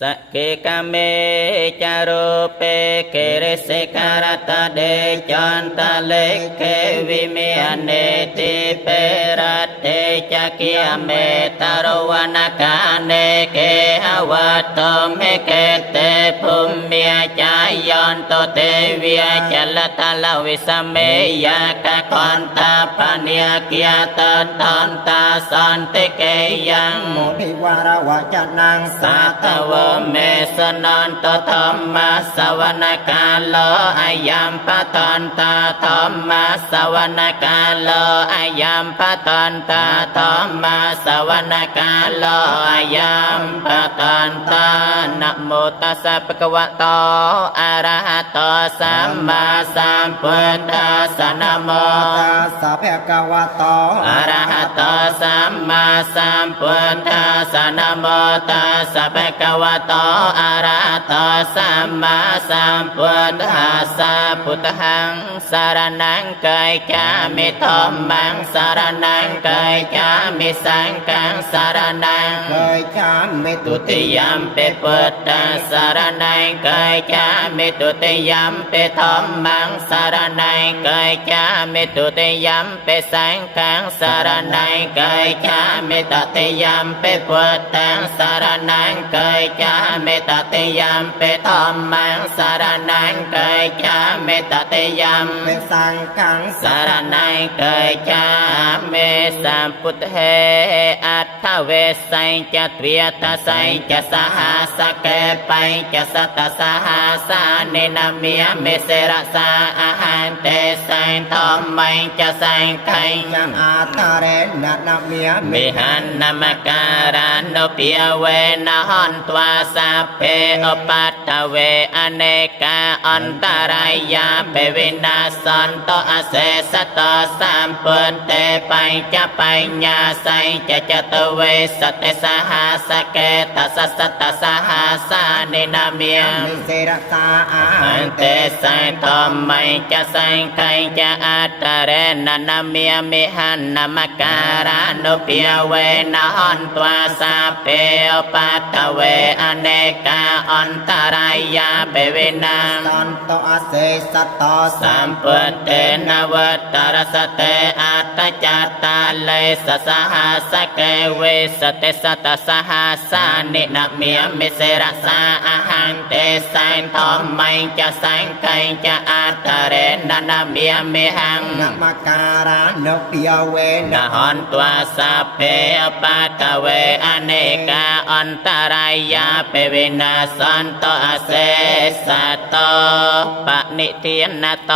สเกกาเมจารุเปเกเรเสการตาเดจันตาเลเกวิเมเนติเปรัตเตจักยเมตารวนกาเนเกหวัตโตเมเกเตภุมเมียจายันโตเตวิยจัลตาลวิสเมยกะคันตาปเนียกิยตตันตาสันติเกยังโมทิวารวะจันังสัตวเมสนันตธรรมะสวนกาโลอายัมปตันตาธรรมะสวนกาโลอายัมปตันตาธรรมะสวนกาโลอายัมปตันตานะโมตัสสะภะคะวะโตอะระหะโตสัมมาสัมพุทธัสสะนะโมตัสสะภะคะวะโตอะระหะโตสัมมาสัมพุทธัสสะนะโมตัสสะภะคะวะโตอะระหะโตสัมมาสัมพุทธัสสะพุทธังสารนังกายจามิธัมมังสารนังกายจามิสังฆังสารนังเคยจำไม่ตุตุติยัมปิพุทธังสารนังกายจามิตุติยัมปิธัมมังสารนังกายจามิตุติยัมปิสังฆังสารนังกายจามิตติยัมปิพุทธังสารนังกายจามิตติยัมปิธัมมังสารนังกายจามิตติยัมเป็นสังขังสารนังกายจามิสัมพุทเทอัตถเวสัยจะเตรียตสัยจะสหัสเกปัยจะสัตสหัสานินามิยเมเสระสาอาหารเตสัยธรรมัยจะสัยไขยังอาตาเรนันเมียมิหันนามการานุปิยเวนะหันตวาสัพเพอปัตตเวอเนกาอันตรายาเปวินาสันโตอเสสตสัมปุตเตปัญจปัญญาสัยจะจตเวสเตสหัสเกตัสสตสหัสานินามิยมิเสรสาอาอันเตสัยธรรมัยจะสัยไขจะอัตเรนันเมียมิหันนามการานุปิยเวนะหันตวาสัพเพอปัตตเวอเนกาอันตรายาเปวินาสันโตอเสสตสัมปุตเตนวัตตรสเตอัตตจัตตาเลสสหัสเกเวสเตสัตสหัสานินามิยมิเสระสาอาหังเตสัยธรรมัยจะสังไขจะอัตตเรนันเมียมิหังนามการานุปิยเวนะหันตัวสัพเพอปัตตเวอเนกาอันตรายาเปวินาสันโตอเสสัตโตปนิทินโต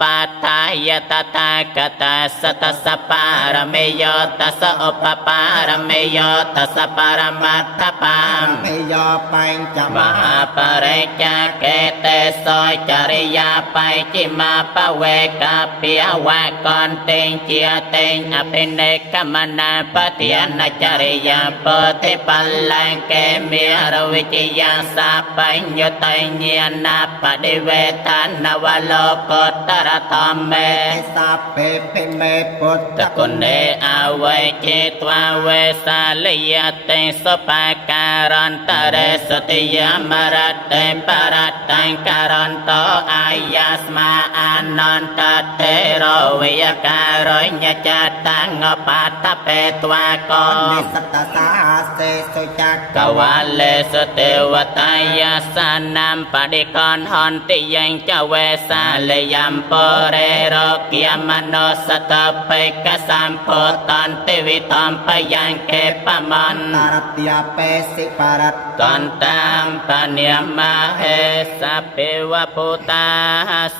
ปัฏฐายตตากตาสตสปารเมโยตัสอุปปารเมโยตัสปารมัตถปามเมโยปัญจมหาปริจาเกเตสอยจริยาไปจิมาปเวกาเปียวะกอนเตงเจียเตงอภิเนกมนาปฏิยนจริยาปฏิปัลลังเกมีรวิจยาสาปัญญตเนียนาปฏิเวทานวโลกุตตรธรรมเมสัพเพปิเมปุตตะกุณเนอาเวจิตวาเวสาลยเตสปาการันตเรสติยามรัตเตปรัตตังการันโตอายาสมาอานันตเตโรวิยการอยญจัตตังอปัตตเปตวากรมิสัตตสาเสสุจักกวาเลสเตวตายาสานัมปฏิกรหันติยังเจเวสาลยัมปเรโรกิยมโนสตเปกสัมโพตันติวิธรรมปยังเกปมันตารติยาเปสิปารัตตันตามปะเนียมาเหสัพเพวะพุตา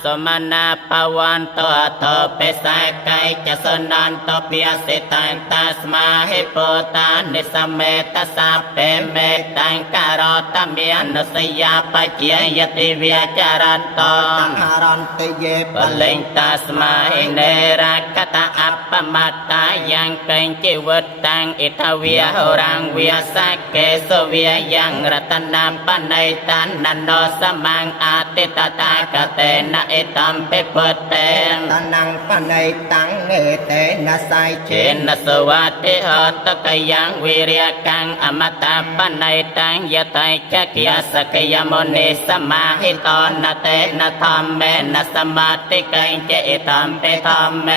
สมนาภวันโตโตเปสาไกจะสนันโตเปียสิตังตัสมาหิปุตานิสเมตสัพเพเมตังการตเมียนุสยาปเจยติเวียจารันโตตังหารันติเยปะเลงตัสมาหิเนรักตะอัปปมัตตายังเกิงจิวัตตังอิทเวียหรังเวียสักเกสเวียยังรัตนามปนัยตันนันโนสมังอาติตตากเตนะอิตัมเปปุตเตตันังปนัยตังเนเตนะไซเช นะสวัสดิหตกยังวิริยกังอมตะปนัยตังยตัยจักยสกยมุนิสมาหิตอนเตนะธรรมเมนะสมาติกังเจตัมเปธรรมเม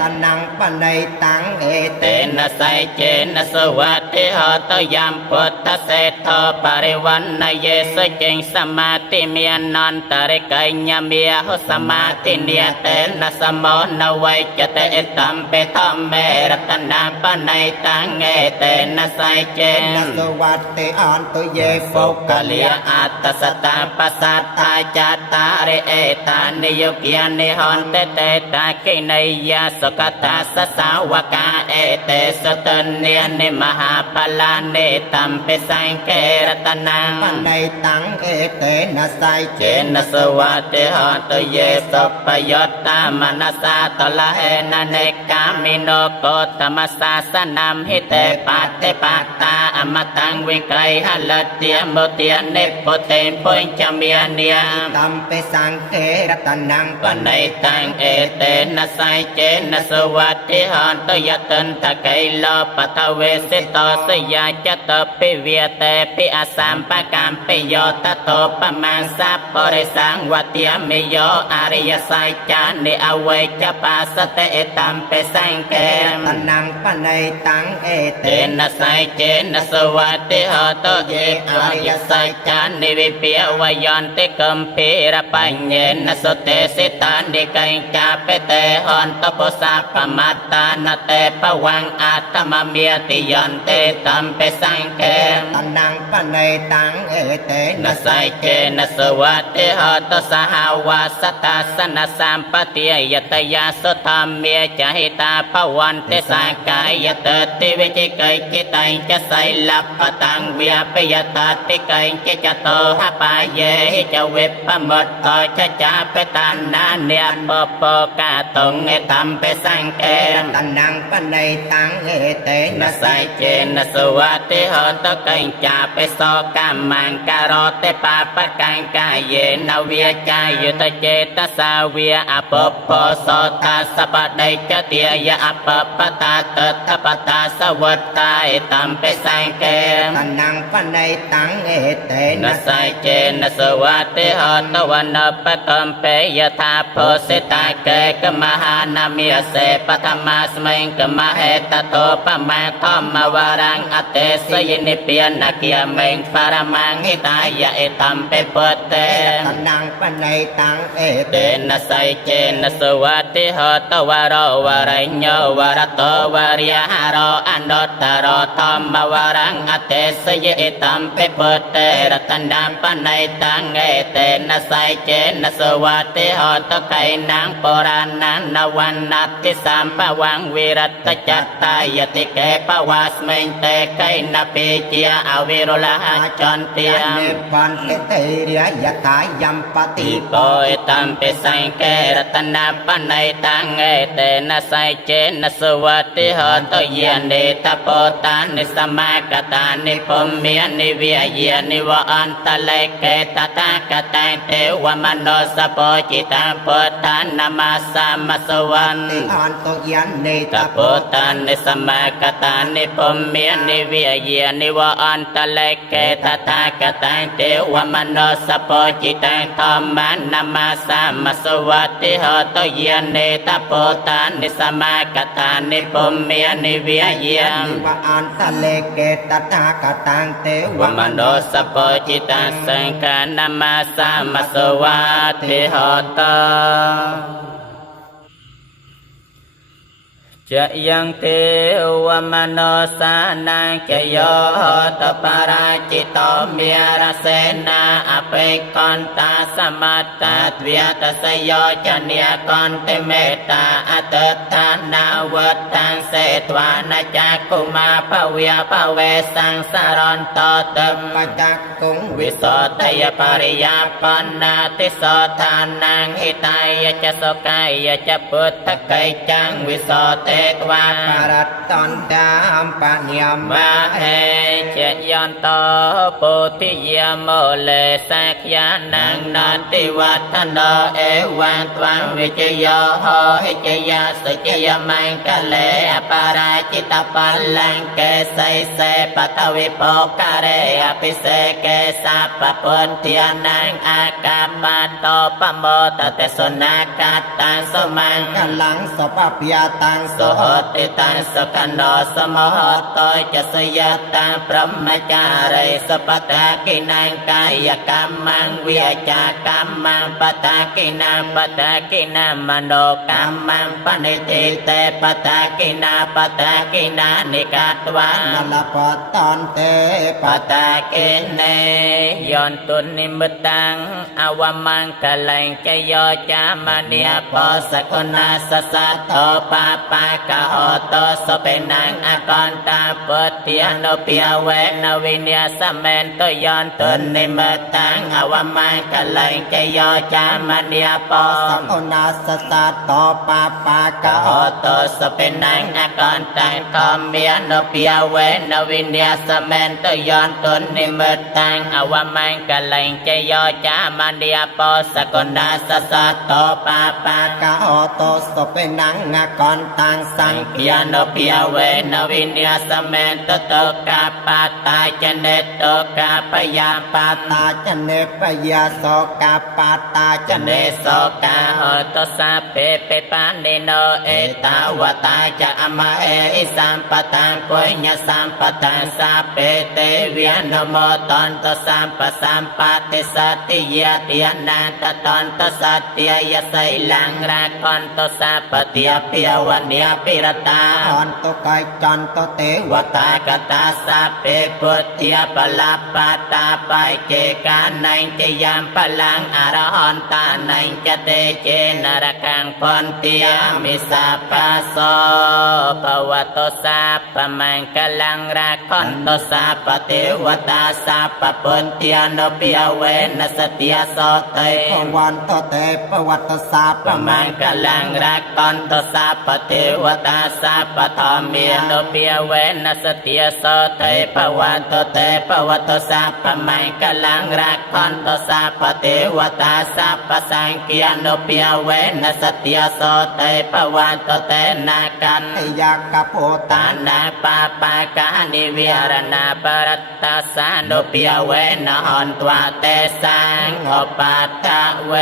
ตนังปนัยตังเอเต เตนะไสเจนะสวัสดิหตยัมพุทธเศธโธปริวันนเยสเจงสมาติเมียนันตริกัญญเมียหุสมาติเนียเตนะสมนวัยจเตตัมเปธรรมเมรัตนาปนัยตังเอเตนะไสเจ นะสวัสดิอันตุเย โฟ สุ กเลียอัตตสตาปัสสัตตาจัตตาเรเอตานิยุกยานิหอนเตเตตากินัยยาสกตาสสาวกาเอเตสตันเนียนิมหาปลาเนตัมเปสังเกรตนัง ปนัยตังเอเตนะไสเจ เจนะสวัสดิหตเยสปยตตามนัสสาตละเหนะเนกามิโนโกตมัสสาสนัมหิเตปัตเตปัตตาอมตังวิไกรหลเตียโมเตียเนปเตนพุญจเมียเนีย ตัมเปสังเกรตนัง ปนัยตังเอเตนะไสเจนะสวัสดิหตยตันตะไกโลปทเวสิโตสยาจตปิเวียเตปิอสัมปะกัมปิโยตโตปมังสัพปริสังวัตยมิโยอริยสัจจานิอเวจปัสสเตตัมเปสังเก ตนังปนัยตังเอเต เตนะไสเจนะสวัสดิหตเยอริยสัจจานิวิเปียวยันติกัมปีระปัญเยนะสเตสิตานิกัญจาเปเตหอนตปุสัพพมัตตานเตปวังอาตมเมียติยันเตตัมเปสังเก ตนังปนัยตังเอเต นะไสเจนะสวัสดิหตสหาวาสตาสนะสัมปติยตยาสุธรรมเมียจหิตาภวันเตสากายตติวิจิกิจิตังจะไสลับปตังเวียปยตาติกังจิจโตหปายเยหิจเวปปมตโตชะจาเปตานาเนียปปกาตงเอตัมเปสังเก ตนังปนัยตังเอเต นะ นะ ไสเจนะสวัสดิหตกัญจาเปโสกามังการโตปาปะกังกายเยนเวียจายุตเจตสาเวียอปปโสตาสปะไดจเตียยะอปปตาตถปตาสวัตตาเอตัมเปสังเก ตนังปนัยตังเอเต นะ นะ ไสเจนะสวัสดิหตวันปะกัมเปยถาโพสิตาเกกมหานามิเสปธรรมาสมังกมเหตโตปมาธรรมวารังอเตสยินิเปียนเกียเมงปรมังหิตายะเอตัมเปเปเต ตนังปนัยตังเอเต เตนะไสเจนะสวัสดิหตวโรวริญโยวรโตวริยหโรอนุตตโรธรรมวารังอเตสยิเอตัมเปเปเตรัตนาปนัยตังเอเตนะไสเจนะสวัสดิหตไกนางปรานันนวันนัตติสัมปวังวิรัตจัตตายติเกปวาสเมงเตไกนปิเจียอวิรุลหะจันเตีย เนปันเตเรียยตายัมปติ ติโปยตัมเปสังเกรัตนาปนัยตังเอเตนะไสเจนะสวัสดิหตเยเนตโปตานิสมากตานิปมเมียนิเวียเยนิวอันตะเลเกตตากตังเทวมโนสโปจิตังพุทธานามาสามัสวัน อันตุยันเน ต ต โปตานิสมากตานิปมเมียนิเวียเยนิวอันตะเลเกตตากตังเทวมโนสโปจิตังธรรมานามาสามัสวัตติหตเยเนตโปตานิสมากตานิปมเมียนิเวียเย วะอันตะเลเกตตากตังเต วมโนสโปจิตังสังฆานามาสามัสวัตติหต จะยังเทวมโนสานังเกโยตปาราจิตโตเมียรเสนาอเปกันตาสมัตตาเวียตสยจเนียกันเตเมตตาอัตตานาวัตตังเสตวานาจักกุมาภเวียภเวสังสารนโตตึม ปัจจักกุง วิโสทยปริยาปนาติโสทานังหิตายจะสกายจะพุทธไกจังวิโสเต ตวา ปารัตตันตามปัญญาม มาเหเจยันโตปุติยโมเลสักยานังนันติวัฒโนเอวันตวังวิจโยโหหิจยาสุจยมังกะเลอปาราจิตปัลลังเกไสเสปัตวิโปกะเรอภิเสเกสัพปปุนเทียนังอากามาโตปโมตเตสุนากัตตังสมัง กัลังสปปยาตัง สุโหติตังสกันโนสมโหโตจะสยตังพรหมจาริสปตากินังกายกรรมังวิจากรรมังปตากินังปตากินังมโนกรรมังปณิติเตปตากินาปตากินานิกาตวาน ลปตันเต ปตากินเนยอนตุนิมิตังอวมังกะลังจะโยจามเนียปสกุณาสสัตโตปาปากะโหโตสเปนังอากรตาปเตียโนเปียเวนวิเนียสเมนตยอนตุนิมิตังอวมังกะลังจะโยจามเนียป สัพพนาสสัตตปาปากะ โหโตสเปนังอากรตังคอมเมียโนเปียเวนวิเนียสเมนตยอนตุนิมิตังอวมังกะลังจะโยจามเนียปสกุณาสสัตโตปาปาก ะโอโตสเปนังกอนตังสัง ยานโนเปียเวนวินยสเมนตโตกาปาตาจเนตโตกาปยาปา ตาจเนปยาโสกาปาตา จเนโสกาโหตสาเปเปปานิโนเอตาวตาจะอมเออิสัมปตังปุญญสัมปตังสาเปเตเวียนโมตอนตสัมปสัมปติสติยะเตียนันตตอนตสัตยยไสลังรักอนตสาปเตียเปียวันเนียปิรตา ตอนตกายจันตเตว วตากตาสาเปพุทธิยปลาปาตาไปเจกานังจะยามพลังอรหันตานังจะเตเจนรกังพนเตียมิสาปาโสปวัตโตสาปมังกลังรักขันโตสาปเทวตาสาปปุนเตียโนเปียเวนสติยโสเต พวันตเตปวัตสา ปมังกลังรักขันโตสาปเทวตาสาปธรรมีโนเปียเวนสติยโสเตปวันโตเตปวัตโตสาปมังกลังรักขันโตสาปเทวตาสาปสังเกียโนเปียเวนสติยโสเตปวันโตเตนากัน ยากะโพตา ตานาปาปากานิวิหารณาปรัตตาสานุเปียเวนหอนตวาเตสังอปัตตะเว